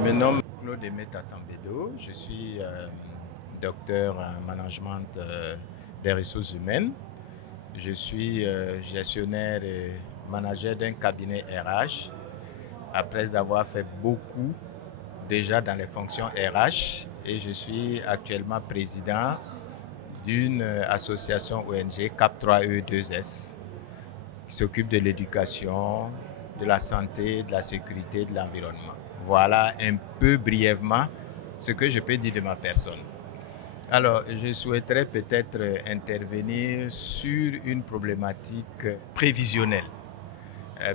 me nomme Claude Emeta Sambedo. Je suis docteur en management des ressources humaines. Je suis gestionnaire et manager d'un cabinet RH. Après avoir fait beaucoup déjà dans les fonctions RH, et je suis actuellement président d'une association ONG CAP3E2S qui s'occupe de l'éducation, de la santé, de la sécurité, de l'environnement. Voilà un peu brièvement ce que je peux dire de ma personne. Alors, je souhaiterais peut-être intervenir sur une problématique prévisionnelle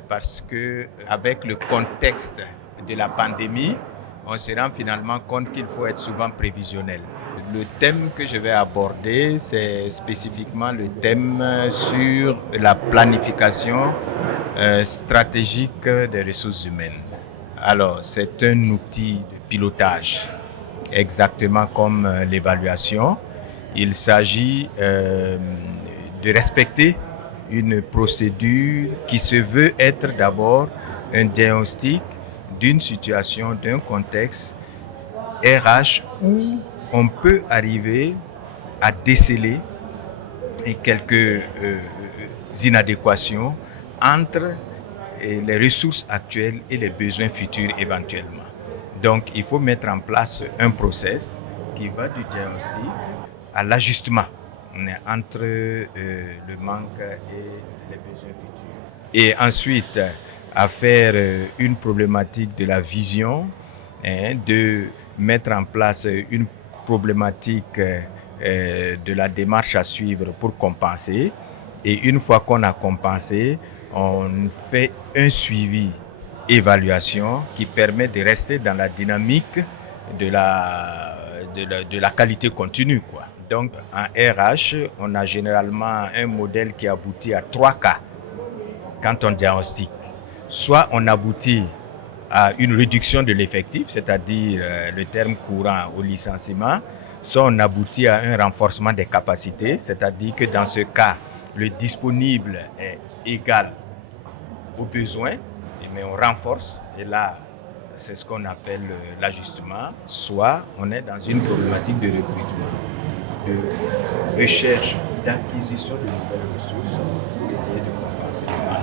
parce que avec le contexte de la pandémie, on se rend finalement compte qu'il faut être souvent prévisionnel. Le thème que je vais aborder, c'est spécifiquement le thème sur la planification stratégique des ressources humaines. Alors, c'est un outil de pilotage, exactement comme l'évaluation. Il s'agit de respecter une procédure qui se veut être d'abord un diagnostic d'une situation, d'un contexte RH où on peut arriver à déceler quelques inadéquations entre les ressources actuelles et les besoins futurs éventuellement. Donc, il faut mettre en place un process qui va du diagnostic à l'ajustement entre le manque et les besoins futurs. Et ensuite, à faire une problématique de la vision, de mettre en place une problématique de la démarche à suivre pour compenser. Et une fois qu'on a compensé, on fait un suivi évaluation qui permet de rester dans la dynamique de la qualité continue, quoi. Donc en RH, on a généralement un modèle qui aboutit à 3 cas quand on diagnostique. Soit on aboutit à une réduction de l'effectif, c'est-à-dire le terme courant au licenciement, soit on aboutit à un renforcement des capacités, c'est-à-dire que dans ce cas, le disponible est égal aux besoins, mais on renforce, et là, c'est ce qu'on appelle l'ajustement, soit on est dans une problématique de recrutement, de recherche, d'acquisition de nouvelles ressources pour essayer de compenser le mal.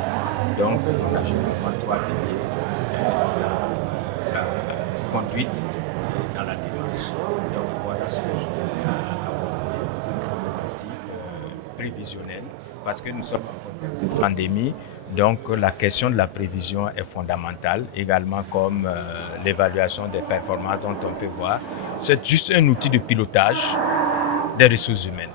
Donc, on a généralement 3 piliers dans la conduite et dans la démarche. Donc, voilà ce que je tenais à aborder, une problématique prévisionnelle, parce que nous sommes en contexte de pandémie. Donc la question de la prévision est fondamentale, également comme l'évaluation des performances dont on peut voir. C'est juste un outil de pilotage des ressources humaines.